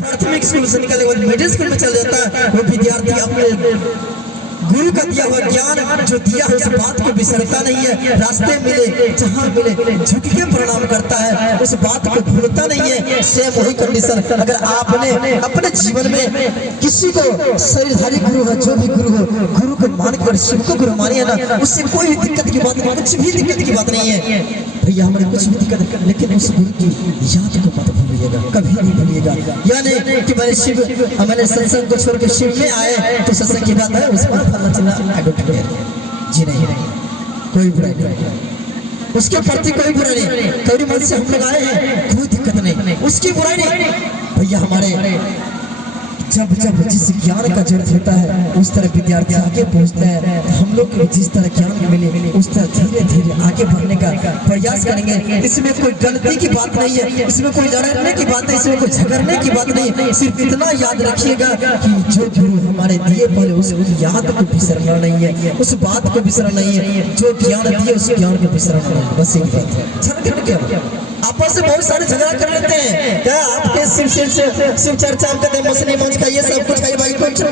प्राथमिक स्कूल से निकलने के बाद मिडिल स्कूल में चल जाता है, वो विद्यार्थी अपने गुरु का दिया हुआ ज्ञान जो दिया है उस बात को बिसरता नहीं है। रास्ते मिले जहाँ मिले झुक के प्रणाम करता है, उस बात को भूलता नहीं है। सेम वही कंडीशन अगर आपने अपने जीवन में किसी को शरीरधारी गुरु है, जो भी गुरु हो, गुरु को मानकर शिव को गुरु मानिए ना, उससे कोई भी दिक्कत की बात नहीं, कुछ भी दिक्कत की बात नहीं है भैया, हमारे कुछ भी दिक्कत, लेकिन उस गुरु की याद को मत भूलिएगा, कभी नहीं भूलिएगा। यानी कि मैंने शिव मैंने सत्संग को छोड़ के शिव में आए तो सत्संग की बात है, उस पर फलना चला जी नहीं, कोई बुराई नहीं, उसके प्रति कोई बुराई नहीं। कौड़ी मन से हम लोग आए हैं, कोई दिक्कत नहीं, उसकी बुराई नहीं भैया। हमारे जब जब जिस ज्ञान का जरूरत होता है उस तरह विद्यार्थी आगे पहुंचता है, हम लोग को जिस तरह ज्ञान मिले उस तरह धीरे धीरे आगे बढ़ने का प्रयास करेंगे। इसमें कोई गलती की बात नहीं है, इसमें कोई लड़ने की बात नहीं, इसमें कोई झगड़ने की बात नहीं। सिर्फ इतना याद रखिएगा कि जो गुरु हमारे दिए पहले उस याद को बिसरना नहीं है, उस बात को बिसरना नहीं है, जो ज्ञान दिए उस ज्ञान को बिसरना नहीं है, बस एक बात है। आपस में बहुत सारे झगड़ा कर लेते हैं, क्या आपके शिव चर्चा आप कहते हैं मछली मंच का ये सब कुछ खाई भाई कुछ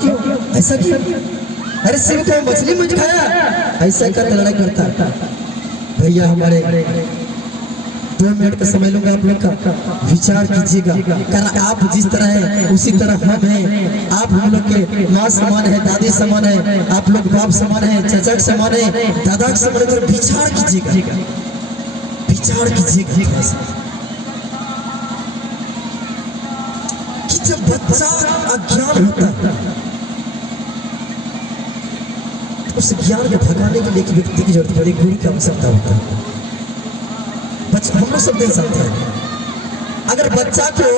क्यों ऐसा क्यों? अरे शिव को मछली मंच खाया ऐसा कर लड़ाई करता भैया। हमारे 2 मिनट का समय लूंगा आप लोग का, विचार कीजिएगा। कारण आप जिस तरह है उसी तरह हम हैं। आप हम लोग के माँ समान है, दादी समान है, आप लोग बाप समान है, चाचा के समान है, दादा के समान है। विचार कीजिएगा, विचार कीजिएगा कि जब बच्चा अज्ञान होता है उस ज्ञान को भगाने के लिए एक व्यक्ति की जरूरत पड़ती है, गुरु की आवश्यकता होता है। हम लोग सब दे सकते हैं। अगर बच्चा को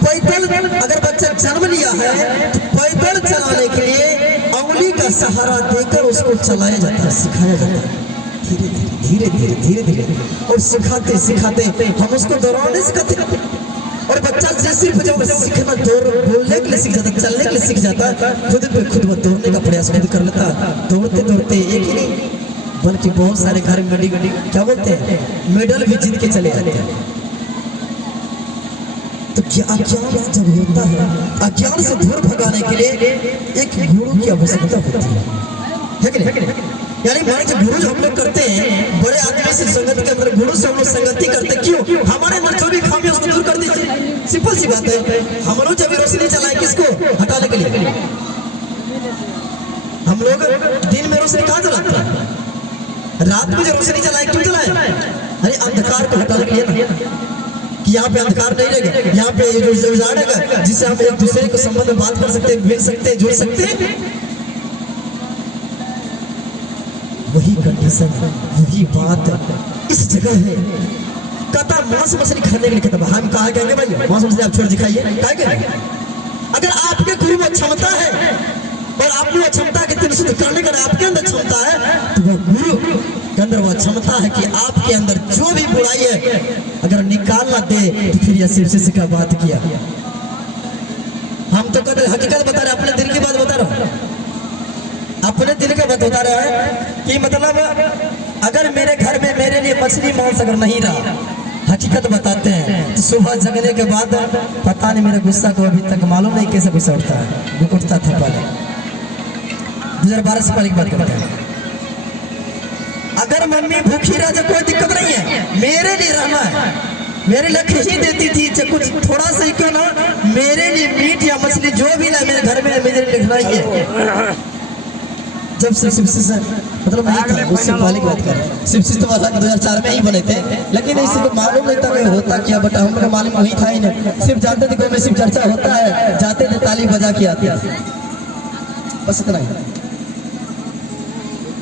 पैदल, अगर बच्चा जन्म लिया है तो पैदल चलाने के लिए उंगली का सहारा देकर उसको चलाया जाता है, सिखाया जाता है, धीरे धीरे धीरे धीरे धीरे धीरे, और सिखाते सिखाते हम उसको दौड़ाने सिखाते। और बच्चा जैसे जब सीखना बोलने के लिए सीख जाता, चलने के लिए सीख जाता, खुद पे खुद दौड़ने का प्रयास खुद कर लेता। दौड़ते दौड़ते एक ही नहीं बल्कि बहुत सारे घर में क्या बोलते हैं मेडल भी जीत के चले जाते हैं। तो क्या अज्ञान जब होता है, अज्ञान से दूर भगाने के लिए एक गुरु की आवश्यकता होती है कि नहीं? यानी मान के गुरु जो हम लोग करते हैं, बड़े आदमी से संगति के अंदर गुरु से हम लोग संगति करते क्यों? हमारे अंदर जो भी खामी उसको दूर कर दीजिए, सिंपल सी बात है। हम लोग जब रोशनी चलाए किसको हटाने के लिए? हम लोग दिन में रोशनी कहाँ चलाते हैं? रात में जो रोशनी चलाए क्यों चलाए? अरे अंधकार को हटाने के लिए ना, कि यहाँ पे अंधकार नहीं रहेगा, यहाँ पे जो उजाड़ेगा जिससे हम एक दूसरे के संबंध में बात कर सकते हैं, मिल सकते हैं, जुड़ सकते हैं। वही कंडीशन, वही बात इस जगह है। कहता मांस मछली खाने के लिए कहता हम कहा कहेंगे भाई मांस मछली आप छोड़ दिखाइए, क्या कहेंगे? अगर आपके गुरु में क्षमता है और आपने क्षमता के 3 सिद्ध करने का आपके अंदर क्षमता है, तो वह गुरु के अंदर वह क्षमता है कि आपके अंदर जो भी बुराई है अगर निकालना दे तो फिर यह शिव का बात किया। हम तो कहते हकीकत बता रहे, अपने दिल की बात बता रहे, अपने दिल का बात बता रहे हैं कि मतलब अगर मेरे घर में मेरे लिए मछली मांस अगर नहीं रहा, हकीकत बताते हैं तो सुबह जगने के बाद पता नहीं मेरे गुस्सा को अभी तक मालूम नहीं कैसे गुस्सा उठता है, उठता था पहले 2012 से पहले की बात करते हैं। अगर मम्मी भूखी रह जाए कोई दिक्कत नहीं है, मेरे लिए रहना है, मेरे लिए खिची देती थी कुछ थोड़ा सा ही क्यों ना, मेरे लिए मीट या मछली जो भी ना मेरे घर में मेरे लिए लिखना ही है। जब शिव मतलब नहीं था, उससे पहले की बात करें, शिव वाला 2004 में ही बने थे, लेकिन इसी को मालूम नहीं था कि होता क्या, बट हमको मालूम वही था ही नहीं। सिर्फ जानते थे कि शिव चर्चा होता है, जाते थे ताली बजा के आते थे, बस इतना ही।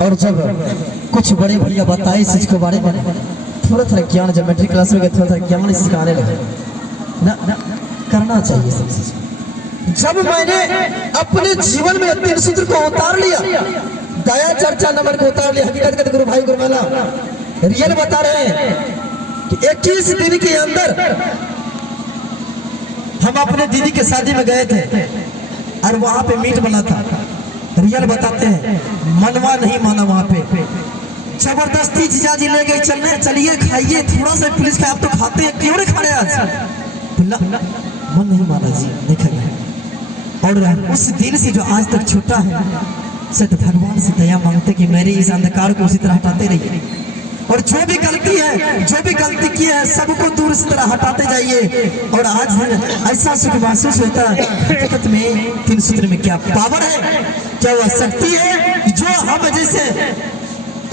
और जब कुछ बड़े भैया बताए इस चीज के बारे में, थोड़ा थोड़ा ज्ञान, जब मैट्रिक क्लास में गए थोड़ा थोड़ा ज्ञान सिखाने लगे ना, करना चाहिए सब चीज। जब मैंने अपने जीवन में 3 सूत्र को उतार लिया, दया चर्चा नंबर को उतार लिया, हकीकत कहते गुरु भाई गुरुमाला रियल बता रहे हैं कि 21 दिन के अंदर हम अपने दीदी के शादी में गए थे और वहां पे मीट बना था। रियल बताते हैं, मनवा नहीं माना वहां पे, जबरदस्ती जीजाजी ले गए, चलने चलिए खाइए थोड़ा सा पुलिस का, आप तो खाते हैं, क्यों नहीं खा रहे आज? मन नहीं माना जी, नहीं खाएगा। और उस दिन से जो आज तक छूटा है, सत भगवान से दया मांगते कि मेरे इस अंधकार को उसी तरह हटाते रहिए, और जो भी गलती है, जो भी गलती की है, सबको दूर इस तरह हटाते जाइए। और आज ऐसा सुख महसूस होता है, हकीकत में तीन सूत्र में क्या पावर है, क्या वह शक्ति है जो हम जैसे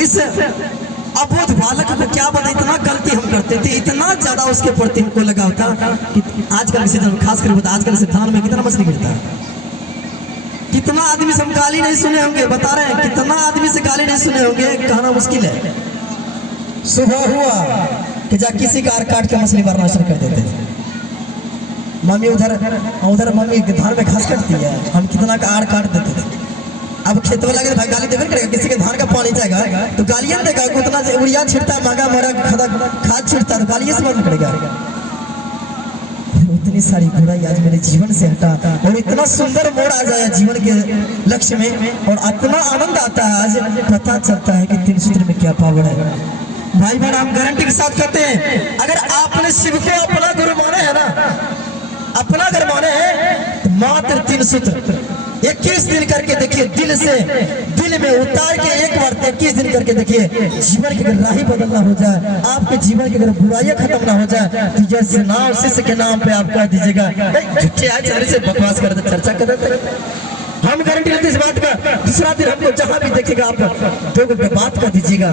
इस अबोध बालक को क्या बता, इतना गलती हम करते थे, इतना ज्यादा उसके प्रति हमको लगा होता कि आजकल के सीजन खास कर बता, आजकल से धान में कितना मछली गिरता है, कितना आदमी से हम गाली नहीं सुने होंगे, बता रहे हैं कितना आदमी से गाली नहीं सुने होंगे, कहना मुश्किल है। सुबह हुआ कि जा किसी का आर काट के मछली मारना शुरू कर देते थे। मम्मी उधर मम्मी धान में घास काटती है, हम कितना का आड़ काट देते थे। अब खेत वाला के भाई गाली देवे करेगा, किसी के धान का पानी जाएगा तो गालियां देगा, उतना उड़िया छिड़ता, महंगा महंगा खाद छिड़ता, तो गालियां से बंद करेगा। इतनी सारी बुराई आज मेरे जीवन से हटा, और इतना सुंदर मोड़ आ जाए जीवन के लक्ष्य में, और इतना आनंद आता है, आज पता चलता है कि तीन सूत्र में क्या पावर है। भाई बहन, हम गारंटी के साथ कहते हैं, अगर आपने शिव को अपना गुरु माने है ना, अपना घर माने हैं, तो मात्र तीन सूत्र 21 दिन करके देखिए, दिल से दिल में उतार के एक बार 21 दिन करके देखिए, जीवन की अगर राही बदलना हो जाए, आपके जीवन की अगर बुराइयां खत्म ना हो जाए, तो जैसे नाम शिष्य के नाम पे आप कह दीजिएगा, झूठे आज चेहरे से बकवास कर दे, चर्चा कर देते, हम गारंटी देते इस बात का। दूसरा दिन हमको जहां भी देखेगा आप दो बात कर दीजिएगा,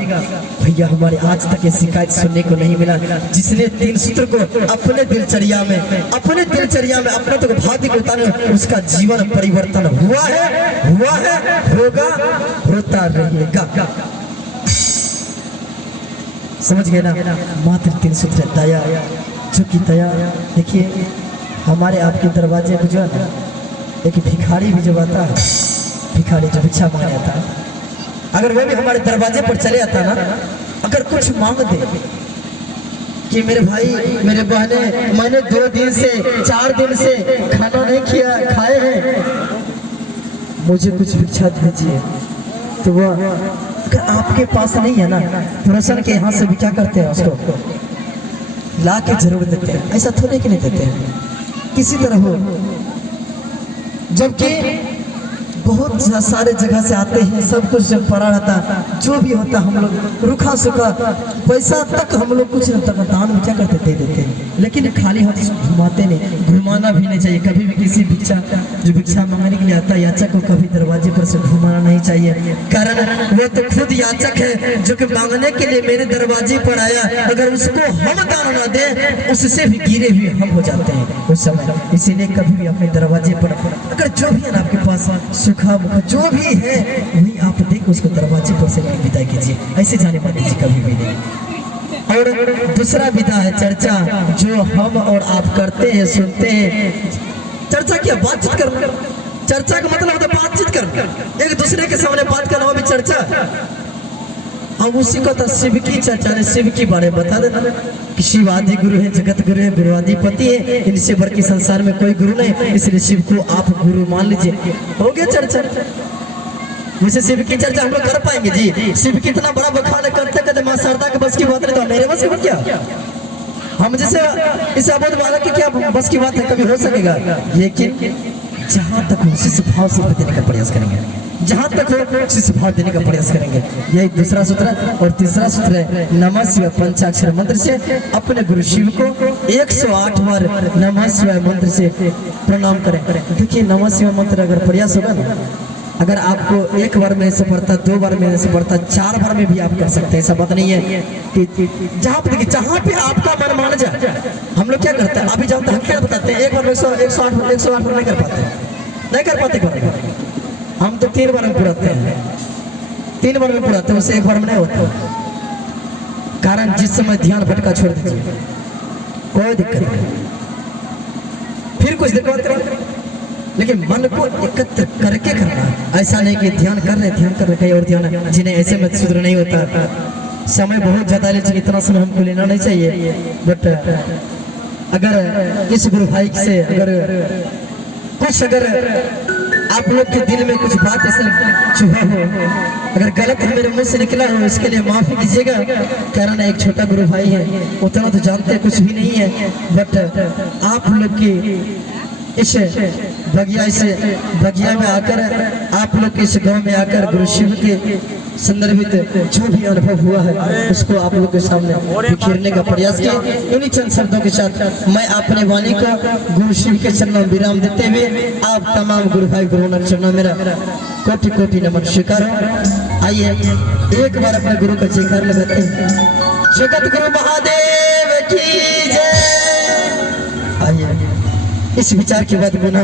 भैया हमारे आज तक ये शिकायत सुनने को नहीं मिला, जिसने तीन सूत्र को अपने दिनचर्या में अपने तो भाग्य को उतारे, उसका जीवन परिवर्तन हुआ है, होगा, होता रहेगा। समझ गए ना? मात्र तीन सूत्र दया, जो की दया देखिए, हमारे आपके दरवाजे पे जो है ना, एक भिखारी भी जब आता है, भिखारी जो भिक्षा मांगे आता है, अगर वो भी हमारे दरवाजे पर चले आता ना, अगर कुछ मांग दे कि मेरे भाई मेरे बहने, मैंने 2 दिन से 4 दिन से खाना नहीं खाए हैं, मुझे कुछ भिक्षा दीजिए, तो वो अगर आपके पास नहीं है ना, रोशन के यहाँ से भी क्या करते हैं, उसको ला के जरूर देते हैं, ऐसा थोड़े कि नहीं देते हैं, किसी तरह हो। जबकि बहुत सारे जगह से आते हैं, सब कुछ जब पड़ा रहता, जो भी होता हम लोग रूखा सूखा पैसा तक हम लोग कुछ तक दान में क्या करते दे देते हैं, लेकिन खाली हाथ घुमाते नहीं, घुमाना भी नहीं चाहिए कभी भी। किसी जो भिक्षा मांगने के लिए आता है, याचक को कभी दरवाजे पर से घुमाना नहीं चाहिए, कारण वो तो खुद याचक है जो कि मांगने के लिए मेरे दरवाजे पर आया, अगर उसको हम दान ना दे, उससे भी गिरे हुए हम हो जाते हैं उस समय। इसीलिए कभी भी अपने दरवाजे पर अगर जो भी है ना आपके पास सूखा मुखा जो भी है, वही आप देख उसको दरवाजे पर से विदा कीजिए, ऐसे जाने मत दीजिए कभी भी नहीं। और दूसरा विदा है चर्चा, जो हम और आप करते हैं, सुनते हैं। चर्चा क्या? बातचीत करना। चर्चा का मतलब होता है बातचीत करना, एक दूसरे के सामने बात करना, वो भी चर्चा। अब उसी को तो शिव की चर्चा ने शिव के बारे में बता देना कि शिव आदि गुरु है, जगत गुरु है, गुरुआदिपति है, इनसे बढ़ के संसार में कोई गुरु नहीं, इसलिए शिव को आप गुरु मान लीजिए, हो गया चर्चा। वैसे शिव की चर्चा हम लोग कर पाएंगे जी? शिव की इतना बड़ा बखान करते करते माँ शारदा के बस की बात नहीं, तो मेरे बस की क्या? हम जैसे इस अबोध बालक की क्या बस की बात है, कभी हो सकेगा? लेकिन जहाँ तक हो शिष्य भाव से देने का प्रयास करेंगे, जहाँ तक हो शिष्य भाव देने का प्रयास करेंगे। यही दूसरा सूत्र है। और तीसरा सूत्र है नमः शिवाय पंचाक्षर मंत्र से अपने गुरु शिव को 108 बार नमः शिवाय मंत्र से प्रणाम करें। देखिए नमः शिवाय मंत्र अगर प्रयास होगा ना, अगर आपको एक बार में से पढ़ता, 2 बार में से पढ़ता, 4 बार में भी आप कर सकते हैं, ऐसा बात नहीं है कि जहाँ पे देखिए जहाँ पे आपका मन मान जाए। हम लोग क्या करते हैं, अभी जाते हैं क्या बताते हैं, एक बार में 108 बार नहीं कर पाते, हम तो 3 बार में पुराते हैं, 3 बार में पुराते हैं, उससे 1 बार में नहीं होता। कारण जिस समय ध्यान भटका छोड़ दीजिए, कोई दिक्कत नहीं, फिर कुछ दिक्कत, लेकिन मन को एकत्र करके करना। ऐसा नहीं कि ध्यान कर रहे कहीं और ध्यान, जिन्हें ऐसे मत सूत्र नहीं होता। समय बहुत ज्यादा लेकिन इतना समय हमको लेना नहीं चाहिए। बट अगर इस गुरु भाई से अगर आप लोग के दिल में कुछ बात ऐसे चुभा हो, अगर गलत मेरे मुंह से निकला हो इसके लिए माफी दीजिएगा। कारण एक छोटा गुरु भाई है, उतना तो जानते कुछ भी नहीं है, बट आप लोग की इस बगिया में आकर, आप लोग के इस गांव में आकर गुरु शिव के संदर्भित जो भी अनुभव हुआ है उसको आप लोग के सामने बिखेरने का प्रयास किया। इन्हीं चंद शब्दों के साथ मैं अपने वाणी को गुरु शिव के चरणों में विराम देते हुए आप तमाम गुरु भाई गुरु चरणों मेरा कोटि कोटि नमन स्वीकार हो। आइए एक बार अपने गुरु का जयकार लगाते हैं। जगत गुरु महादेव की जय। आइए इस विचार के बाद गुना